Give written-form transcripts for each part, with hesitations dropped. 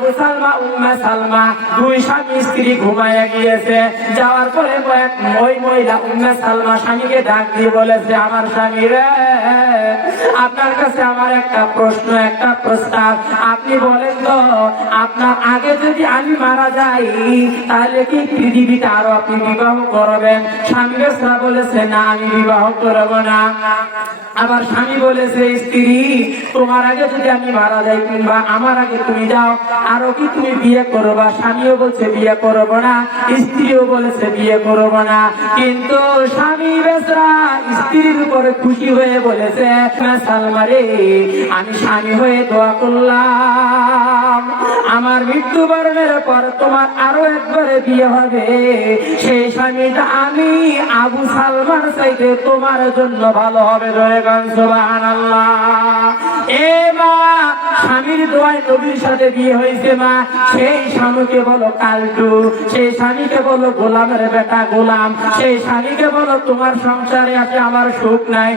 আবু সালমা উম্মে সালমা দুই স্বামী স্ত্রী ঘুমায়া গিয়েছে। যাওয়ার পরে ওই মহিলা উম্মে সালমা স্বামীকে ডাক দিয়ে বলেছে, আমার স্বামী রে, আপনার কাছে আমার একটা প্রশ্ন, একটা প্রস্তাব। আপনি বলেন তো, আপনার আগে যদি আমি মারা যাই তাহলে কি পৃথিবীতে আরো আপনি বিবাহ করবেন? স্বামী বেচারা বলেছে, না, আমি বিবাহ করব না। আবার স্বামী বলেছে, স্ত্রী, তোমার আগে যদি আমি মারা যাই কিংবা আমার আগে তুমি যাও, আরো কি তুমি বিয়ে করবা? স্বামীও বলছে বিয়ে করব না, স্ত্রীও বলেছে বিয়ে করব না। কিন্তু স্বামী বেচারা স্ত্রীর উপরে খুশি হয়ে বলেছে, সালমা রে, আমি স্বামী হয়ে দোয়া করলাম, আমার মৃত্যুবরণের পর তোমার আরো একবারে বিয়ে হবে। সেই স্বামীটা আমি আবু সালমার চাইতে তোমার জন্য ভালো হবে। ধরে গান সুবহানাল্লাহ। এ মা, স্বামীর দোয়ায় নবীর সাথে বিয়ে হয়েছে মা। সেই স্বামীকে বলো কালটু, সেই স্বামীকে বলো গোলামের বেটা গোলাম, সেই স্বামীকে বলো তোমার সংসারে আছে আমার সুখ নাই।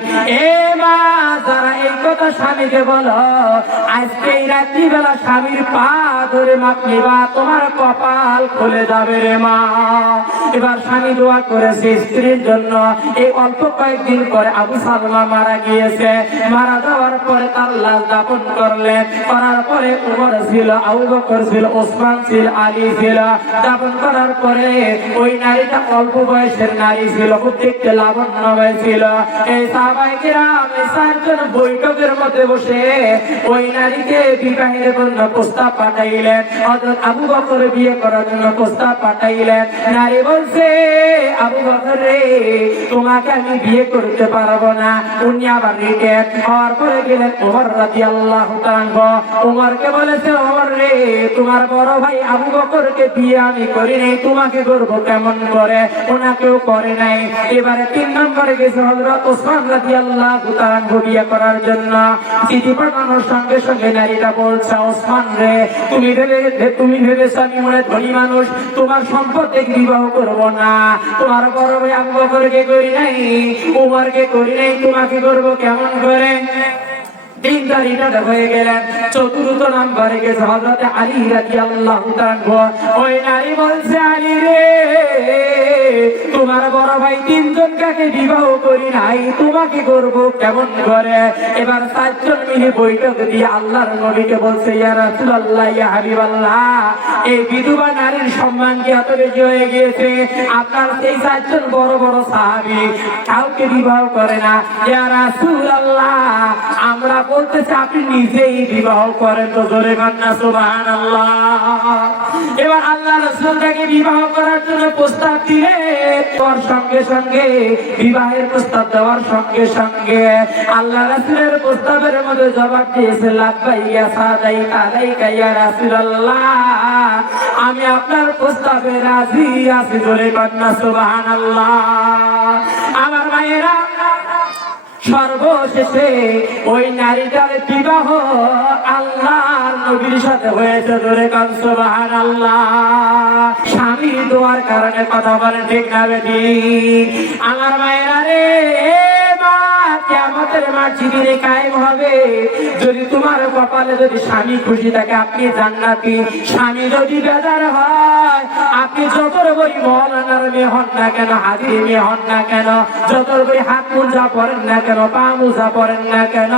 এ মা, যারা এই কথা স্বামীকে বলো, আজকে এই রাত্রিবেলা স্বামীর পা ধরে মাপ নিবা, তোমার কপাল খুলে যাবে রে মা। এবার স্বামী দোয়া করেছে স্ত্রীর জন্য। এই অল্প কয়েকদিন পরে আবু সালমা মারা গিয়েছে। মারা যাওয়ার পরে তার লাশ দাফন করলেন। করার পরে উমর ছিল, আবু বকর ছিল, ওসমান ছিল, আলী ছিল। দাফন করার পরে ওই নারীটা অল্প বয়সের নারী ছিল, খুব দেখতে লাবণ্যময় ছিল। এই সাহাবায়ে কেরাম চারজন বৈঠকের মধ্যে বসে ওই নারীকে বিবাহের জন্য প্রস্তাব পাঠাইলেন। হযরত আবু বকর বিয়ে করার জন্য প্রস্তাব পাঠাইলেন। নারী বলছে, আবু বকর রে, তোমাকে আমি বিয়ে করতে পারবো না। উনি আবার রিটেন হওয়ার পরে গেলেন ওমর রাদিয়াল্লাহু তাআলা। ওমরকে বলেছে, ওমর রে, তোমার বড় ভাই আবু বকরকে বিয়ে আমি করি নাই, তোমাকে করবো কেমন করে? ওনাকেও করে নাই। এবারে 3 নম্বরে গেছে হযরত ওসমান রাদিয়াল্লাহু তাআলা বিয়ে করার জন্য। চিঠি পাঠানোর সঙ্গে সঙ্গে নারীটা বলছে, ওসমান রে, তুমি ভেবেছ আমি মনে ধনী মানুষ, তোমার সম্পদ দেখে বিবাহ করবো না। তোমার বড় ভাই আবু বকরকে করি নাই, উমরকে করি নাই, তোমাকে করবো কেমন করে? 3 তারিখটা হয়ে গেলেন। 4র্থ নম্বরে গেছে হযরত আলী রাদিয়াল্লাহু তাআলা। ওই নারী বলছে, আলী রে, তোমার বড় ভাই 3 জনকে বিবাহ করি নাই, তোমাকে করব কেমন করে? এবার 4 জন মিলে বৈঠক দিয়ে আল্লাহর নবীকে বলছে, ইয়া রাসূলুল্লাহ, ইয়া হাবিবাল্লাহ, এই বিধবা নারীর সম্মান কি এত বেশি হয়ে গিয়েছে? আপনার সেই 4 জন বড় বড় সাহাবী কাউকে বিবাহ করে না। ইয়া রাসূলুল্লাহ, আমরা বলতেছি আপনি নিজেই বিবাহ করেন। তো জোরে কান্না সুবহানাল্লাহ। এবার আল্লাহ রাসূল তাকে বিবাহ করার জন্য প্রস্তাব দিলে, তোর সঙ্গে সঙ্গে বিবাহের প্রস্তাব দেওয়ার সঙ্গে সঙ্গে আল্লাহ রাসূলের প্রস্তাবের মধ্যে জবাব দিয়েছে, লাব্বাইয়া সাদাইকা আলাইকা ইয়া রাসূলুল্লাহ, আমি আপনার প্রস্তাবে রাজি আছি। জোরে কান্না সুবহানাল্লাহ। আমার মায়েরা, সর্বশেষে ওই নারীটার বিবাহ আল্লাহর নবীর সাথে হয়েছে। ধরে কান সুবহানাল্লাহ। স্বামীর দোয়ার কারণে কথা বলেন ঠিক না বেঠিক? আমার মায়েরা রে, কিয়ামতের মাঠ যেদিন কায়েম হবে, যদি তোমার কপালে যদি স্বামী খুশি থাকে আপনি জান্নাতি, স্বামী যদি বেজার হয় আপনি যতর বই মওলানার মেয়ে হন না কেন, হাজির মেয়ে হন না কেন, যতর বই হাত মোজা পরেন না কেন, পা মোজা পরেন না কেন,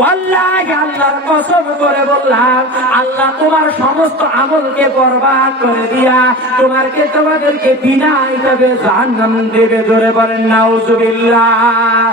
ওয়াল্লাহি আল্লাহর কসম করে বললাম, আল্লাহ তোমার সমস্ত আমলকে বরবাদ করে দিয়া তোমাদেরকে বিনা হিসাবে জাহান্নাম দেবে। জোরে বলেন নাউজুবিল্লাহ।